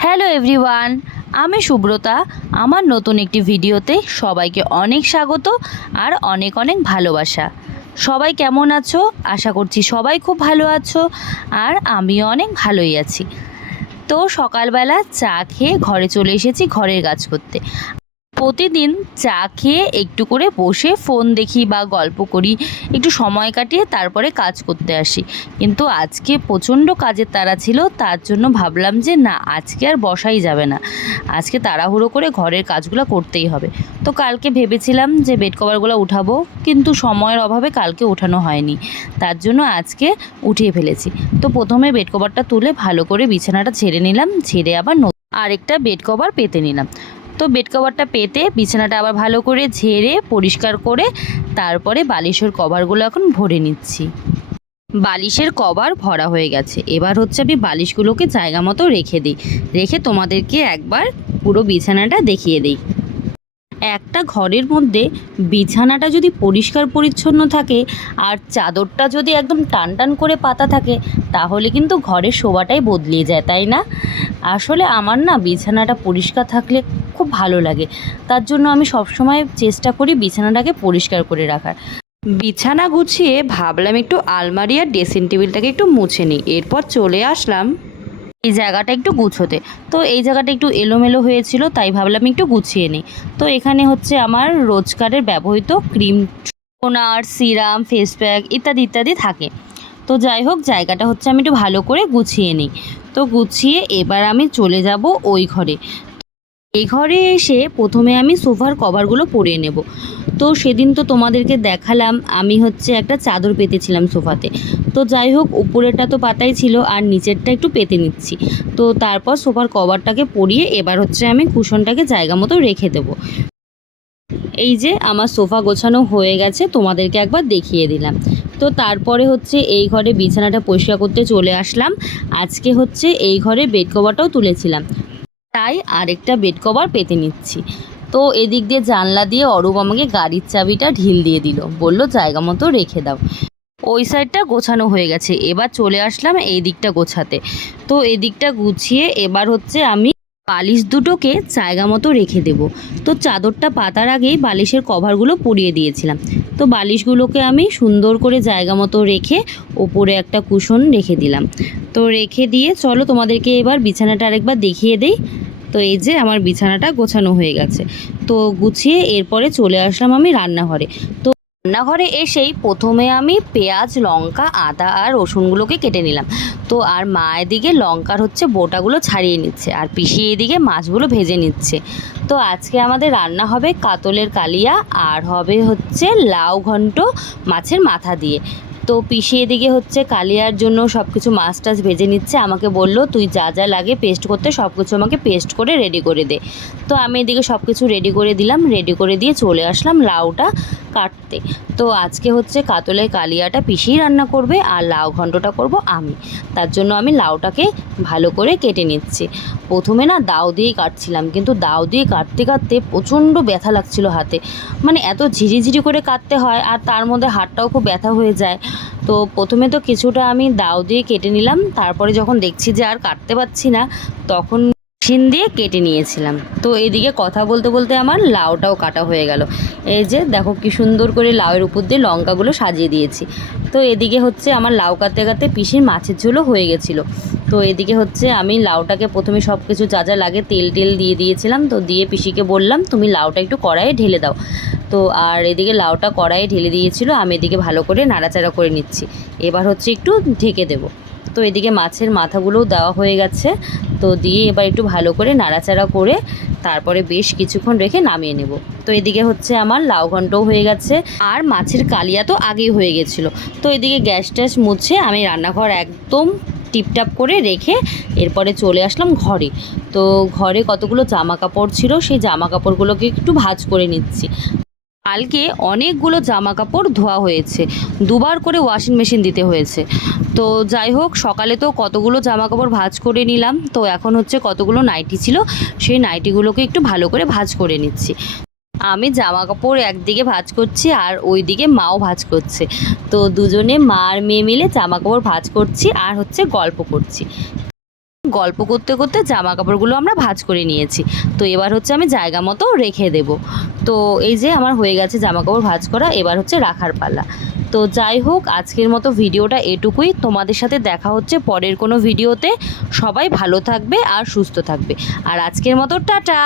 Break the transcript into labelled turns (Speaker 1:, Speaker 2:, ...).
Speaker 1: Hello everyone আমি সুব্রতা। আমার নতুন একটি ভিডিওতে সবাইকে অনেক স্বাগত আর অনেক অনেক ভালোবাসা। সবাই কেমন আছো? আশা করছি সবাই খুব ভালো আছো আর আমিও অনেক ভালোই আছি। তো সকালবেলা চা খেয়ে ঘরে চলে এসেছি ঘরের কাজ করতে। প্রতিদিন চা খেয়ে একটু করে বসে ফোন দেখি বা গল্প করি। একটু সময় কাটিয়ে তারপরে কাজ করতে আসি। কিন্তু আজকে প্রচণ্ড কাজের তাড়া ছিল, তার জন্য ভাবলাম যে না, আজকে আর বসাই যাবে না। আজকে তাড়াহুড়ো করে ঘরের কাজগুলো করতেই হবে। তো কালকে ভেবেছিলাম যে বেড কভারগুলো উঠাবো, কিন্তু সময়ের অভাবে কালকে ওঠানো হয়নি। তার জন্য আজকে উঠিয়ে ফেলেছি। তো প্রথমে বেড কভারটা তুলে ভালো করে বিছানাটা ছেড়ে নিলাম, ছেড়ে আবার আরেকটা বেড কভার পেতে নিলাম। তো বেড কভারটা পেতে বিছানাটা আবার ভালো করে ঝেড়ে, পরিষ্কার করে তারপরে বালিশের কভারগুলো এখন ভরে নিচ্ছি। বালিশের কভার ভরা হয়ে গেছে। এবার হচ্ছে আমি বালিশগুলোকে জায়গা মতো রেখে দিই। রেখে তোমাদেরকে একবার পুরো বিছানাটা দেখিয়ে দিই। একটা ঘরের মধ্যে বিছানাটা যদি পরিষ্কার পরিচ্ছন্ন থাকে আর চাদরটা যদি একদম টান টান করে পাতা থাকে, তাহলে কিন্তু ঘরের শোভাটাই বদলিয়ে যায়, তাই না? আসলে আমার না বিছানাটা পরিষ্কার থাকলে খুব ভালো লাগে। তার জন্য আমি সবসময় চেষ্টা করি বিছানাটাকে পরিষ্কার করে রাখার। বিছানা গুছিয়ে ভাবলাম একটু আলমারি আর ড্রেসিং টেবিলটাকে একটু মুছে নিই। এরপর চলে আসলাম এই জায়গাটা একটু গুছোতে। তো এই জায়গাটা একটু এলোমেলো হয়েছিল, তাই ভাবলাম একটু গুছিয়ে নিই। তো এখানে হচ্ছে আমার রোজকারের ব্যবহৃত cream, toner, serum face pack ইত্যাদি ইত্যাদি থাকে। তো যাই হোক, জায়গাটা হচ্ছে আমি একটু ভালো করে গুছিয়ে নিই। তো গুছিয়ে এবার আমি চলে যাব ওই ঘরে। এই ঘরে এসে প্রথমে আমি সোফার কভারগুলো পরিয়ে নেব। তো সেদিন তো তোমাদেরকে দেখালাম, আমি হচ্ছে একটা চাদর পেতেছিলাম সোফাতে। তো যাই হোক, উপরেরটা তো পাতাই ছিল, আর নিচেরটা একটু পেতে নিচ্ছি। তো তারপর সোফার কভারটাকে পরিয়ে এবার হচ্ছে আমি কুশনটাকে জায়গা মতো রেখে দেবো। এই যে আমার সোফা গোছানো হয়ে গেছে, তোমাদেরকে একবার দেখিয়ে দিলাম। তো তারপরে হচ্ছে এই ঘরে বিছানাটা পরিষ্কার করতে চলে আসলাম। আজকে হচ্ছে এই ঘরে বেড কভারটাও তুলেছিলাম। তাই আরেকটা বেড কভার পেতে নিচ্ছি। তো এদিক দিয়ে জানলা দিয়ে অরূপ আমাকে গাড়ির চাবিটা ঢিল দিয়ে দিল। বলল, জায়গা মতো রেখে দাও। ওই সাইডটা গোছানো হয়ে গেছে। এবার চলে আসলাম এই দিকটা গোছাতে। তো এদিকটা গুছিয়ে এবার হচ্ছে আমি বালিশ দুটোকে জায়গা মতো রেখে দেব। তো চাদরটা পাতার আগেই বালিশের কভারগুলো পুড়িয়ে দিয়েছিলাম। তো বালিশগুলোকে আমি সুন্দর করে জায়গা মতো রেখে ওপরে একটা কুশন রেখে দিলাম। তো রেখে দিয়ে চলো তোমাদেরকে এবার বিছানাটা আরেকবার দেখিয়ে দেই। তো এই যে আমার বিছানাটা গোছানো হয়ে গেছে। তো গুছিয়ে এরপরে চলে আসলাম আমি রান্নাঘরে। তো রান্নাঘরে এসেই প্রথমে আমি পেঁয়াজ, লঙ্কা, আদা আর রসুনগুলোকে কেটে নিলাম। তো আর মা এদিকে লঙ্কার হচ্ছে বোটাগুলো ছাড়িয়ে নিচ্ছে আর পিসি এদিকে মাছগুলো ভেজে নিচ্ছে। তো আজকে আমাদের রান্না হবে কাতলের কালিয়া আর হবে হচ্ছে লাউ ঘন্ট মাছের মাথা দিয়ে। তো পিসি এদিকে হচ্ছে কালিয়ার জন্য সব কিছু মাছ টাছ ভেজে নিচ্ছে। আমাকে বলল, তুই যা যা লাগে পেস্ট করতে সব কিছু আমাকে পেস্ট করে রেডি করে দে। তো আমি এদিকে সব কিছু রেডি করে দিলাম রেডি করে দিয়ে চলে আসলাম লাউটা। কাটতে। তো আজকে হচ্ছে কাতলের কালিয়াটা পিসিই রান্না করবে আর লাউ ঘন্টটা করব আমি। তার জন্য আমি লাউটাকে ভালো করে কেটে নিচ্ছি। প্রথমে না দাও দিয়েই কাটছিলাম, কিন্তু দাও দিয়ে কাটতে কাটতে প্রচণ্ড ব্যথা লাগছিল হাতে। মানে এত ঝিরিঝিরি করে কাটতে হয় আর তার মধ্যে হাতটাও খুব ব্যথা হয়ে যায়। তো প্রথমে তো কিছুটা আমি দাও দিয়ে কেটে নিলাম, তারপরে যখন দেখছি যে আর কাটতে পারছি না, তখন মেশিন দিয়ে কেটে নিয়েছিলাম। তো এদিকে কথা বলতে বলতে আমার লাউটাও কাটা হয়ে গেল। এই যে দেখো কি সুন্দর করে লাউয়ের উপর দিয়ে লঙ্কাগুলো সাজিয়ে দিয়েছি। তো এদিকে হচ্ছে আমার লাউ কাটতে কাটতে পিসির মাছের ঝোলও হয়ে গেছিল। তো এদিকে হচ্ছে আমি লাউটাকে প্রথমে সব কিছু যা যা লাগে তেল টেল দিয়ে দিয়েছিলাম। তো দিয়ে পিসিকে বললাম, তুমি লাউটা একটু কড়াইয়ে ঢেলে দাও। তো আর এদিকে লাউটা কড়াইয়ে ঢেলে দিয়েছিল, আমি এদিকে ভালো করে নাড়াচাড়া করে নিচ্ছি। এবার হচ্ছে একটু ঢেকে দেবো। তো এদিকে মাছের মাথাগুলোও দেওয়া হয়ে গেছে। তো দিয়ে এবার একটু ভালো করে নাড়াচাড়া করে তারপরে বেশ কিছুক্ষণ রেখে নামিয়ে নেব। তো এদিকে হচ্ছে আমার লাউ ঘন্টও হয়ে গেছে। আর মাছের কালিয়া তো আগেই হয়ে গেছিল। তো এদিকে গ্যাস ট্যাস মুছে আমি রান্নাঘর একদম টিপটাপ করে রেখে এরপরে চলে আসলাম ঘরে। তো ঘরে কতগুলো জামা কাপড় ছিল সেই জামা কাপড়গুলোকে একটু ভাজ করে নিচ্ছি। কালকে অনেকগুলো জামা কাপড় ধোয়া হয়েছে। দুবার করে ওয়াশিং মেশিন দিতে হয়েছে। তো যাই হোক, সকালে তো কতগুলো জামা কাপড় ভাজ করে নিলাম। তো এখন হচ্ছে কতগুলো নাইটি ছিল, সেই নাইটিগুলোকে একটু ভালো করে ভাজ করে নিচ্ছি। আমি জামা কাপড় একদিকে ভাজ করছি আর ওই দিকে মাও ভাজ করছে। তো দুজনে মা আর মেয়ে মিলে জামা কাপড় ভাজ করছি আর হচ্ছে গল্প করছি। গল্প করতে করতে জামা কাপড়গুলো আমরা ভাজ করে নিয়েছি। তো এবার হচ্ছে আমি জায়গা মতো রেখে দেব। তো এই যে আমার হয়ে গেছে জামা কাপড় ভাজ করা, এবার হচ্ছে রাখার পাল্লা তো যাই হোক, আজকের মতো ভিডিওটা এটুকুই। তোমাদের সাথে দেখা হচ্ছে পরের কোনো ভিডিওতে। সবাই ভালো থাকবে আর সুস্থ থাকবে। আর আজকের মতো টাটা!